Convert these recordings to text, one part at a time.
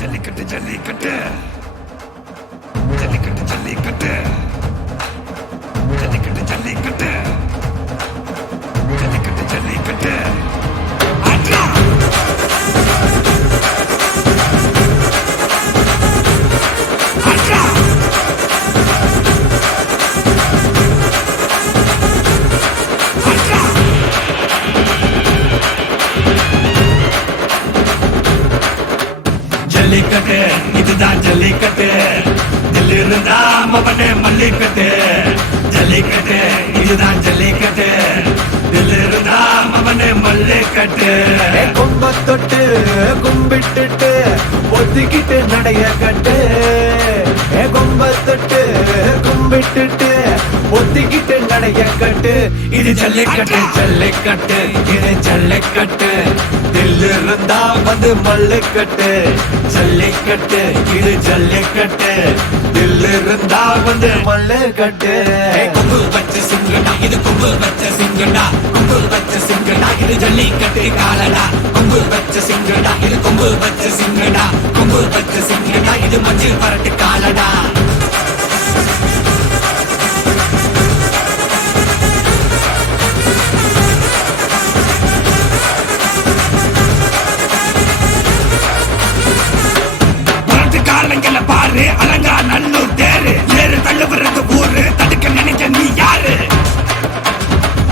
ஜல்லிக்கட்டு ஜல்லிக்கட்டு ஜல்லிக்கட்டு ஜல்லிக்கட்டு ஜல்லிக்கட்டு ஜல்லிக்கட்டு ஜல்லிக்கட்டு ஜல்லிக்கட்டு அட்ரா அட்ரா ஜல்லிக்கட்டு இதுதான் ஜல்லிக்கட்டு தில் இருந்தா மவனே மல்லிக்கட்டு ஜல்லிக்கட்டு இதுதான் ஜல்லிக்கட்டு தில் இருந்தா மவனே மல்லிக்கட்டு கொம்ப தொட்டு கும்பிட்டுட்டு ஒத்திக்கிட்டு நடைய கட்டு கொம்ப தொட்டு கும்பிட்டுட்டு ஒத்திக்கிட்டு நடைய கட்டு இது ஜல்லிக்கட்டு ஜல்லிக்கட்டு இது ஜல்லிக்கட்டு தில் இருந்தா வந்து மல்லுக்கட்டு ஜல்லிக்கட்டு இது ஜல்லிக்கட்டு தில் இருந்தா வந்து மல்லுக்கட்டு கொம்பு வச்ச சிங்கடா இது கொம்பு வச்ச சிங்கடா கொம்பு வச்ச சிங்கடா இது ஜல்லிக்கட்டு காலடா கொம்பு வச்ச சிங்கடா இது கொம்பு வச்ச சிங்கடா கொம்பு வச்ச சிங்கடா இது மஞ்சள் பரட்டு காலடா காலங்கள பாரு அலங்கா நல்லூர் தேரு ஏறு தள்ளுவரது ஊரு தடுக்க நினைக்க நீ யாரு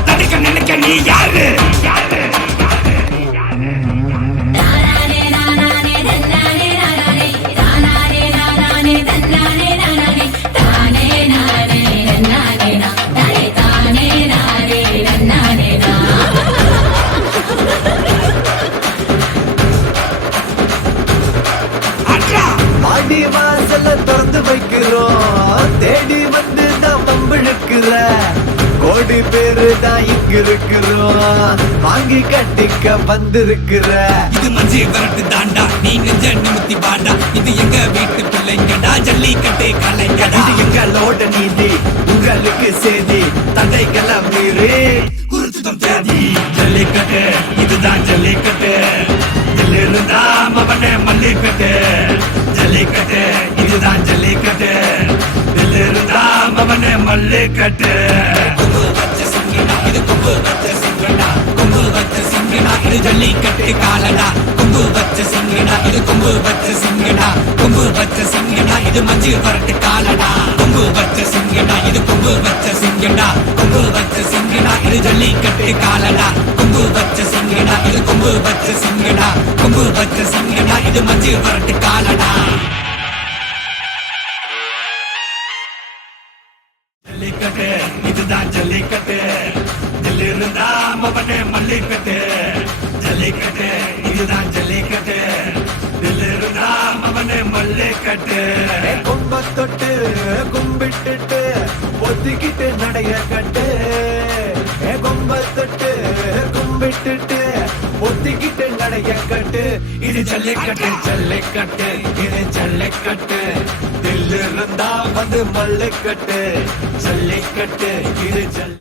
தடுக்க நினைக்க நீ யாரு யாரு வாடி வாசல திறந்து வைக்கிறோம் தேடி வந்து தான் பம்பிழுக்கிற கோடி பேரு தான் இங்க இருக்கிறோம் வாங்கி கட்டிக்க வந்திருக்கிற இது மஞ்சி வரட்டு தாண்டா நீ நெஞ்ச நிமித்தி பாண்டா இது எங்க வீட்டு பிள்ளைங்கடா ஜல்லிக்கட்டு கலைஞடா இது எங்களோட நீதி உங்களுக்கு செய்தி தடைகளை மீறி குறிச்சுதம் தேதி ஜல்லிக்கட்டு இதுதான் ஜல்லிக்கட்டு இதில் இருந்தா மவனே மல்லிக்கட்டு ஜல்லிக்கட்டு இதுதான் ஜல்லிக்கட்டு இதில் இருந்தா மவனே மல்லிக்கட்டு கொம்பு வச்ச சிங்கடா இது கொம்பு வச்ச சிங்கடா கொம்பு வச்ச சிங்கடா இது ஜல்லிக்கட்டு காலடா கொம்பு வச்ச சிங்கடா இது கொம்பு வச்ச சிங்கடா கொம்பு வச்ச சிங்கடா இது மஞ்சள் பரட்டு காலடா கொம்பு வச்ச சிங்கடா இது கொம்பு வச்ச சிங்கடா கொம்பு வச்ச சிங்கடா இது ஜல்லிக்கட்டு காலடா கொம்பு வச்ச சிங்கடா இது கொம்பு வச்ச சிங்கடா கொம்பு வச்ச சிங்கடா இது மஞ்சள் பரட்டு காலடா ஜல்லிக்கட்டு இதுதான் ஜல்லிக்கட்டு தில் இருந்தா மவனே மல்லிக்கட்டு ஜல்லிக்கட்டு இதுதான் ஜல்லிக்கட்டு தில் இருந்தா மவனே மல்லிக்கட்டு கொம்ப தொட்டு கும்பிட்டுட்டு ஒத்திக்கிட்டு நடைய கட்டு கொம்ப தொட்டு கும்பிட்டுட்டு ஒத்திக்கிட்டு நடைய கட்டு இது ஜல்லிக்கட்டு ஜல்லிக்கட்டு இது ஜல்லிக்கட்டு தில் இருந்தா வந்து மல்லுக்கட்டு ஜல்லிக்கட்டு இது ஜல்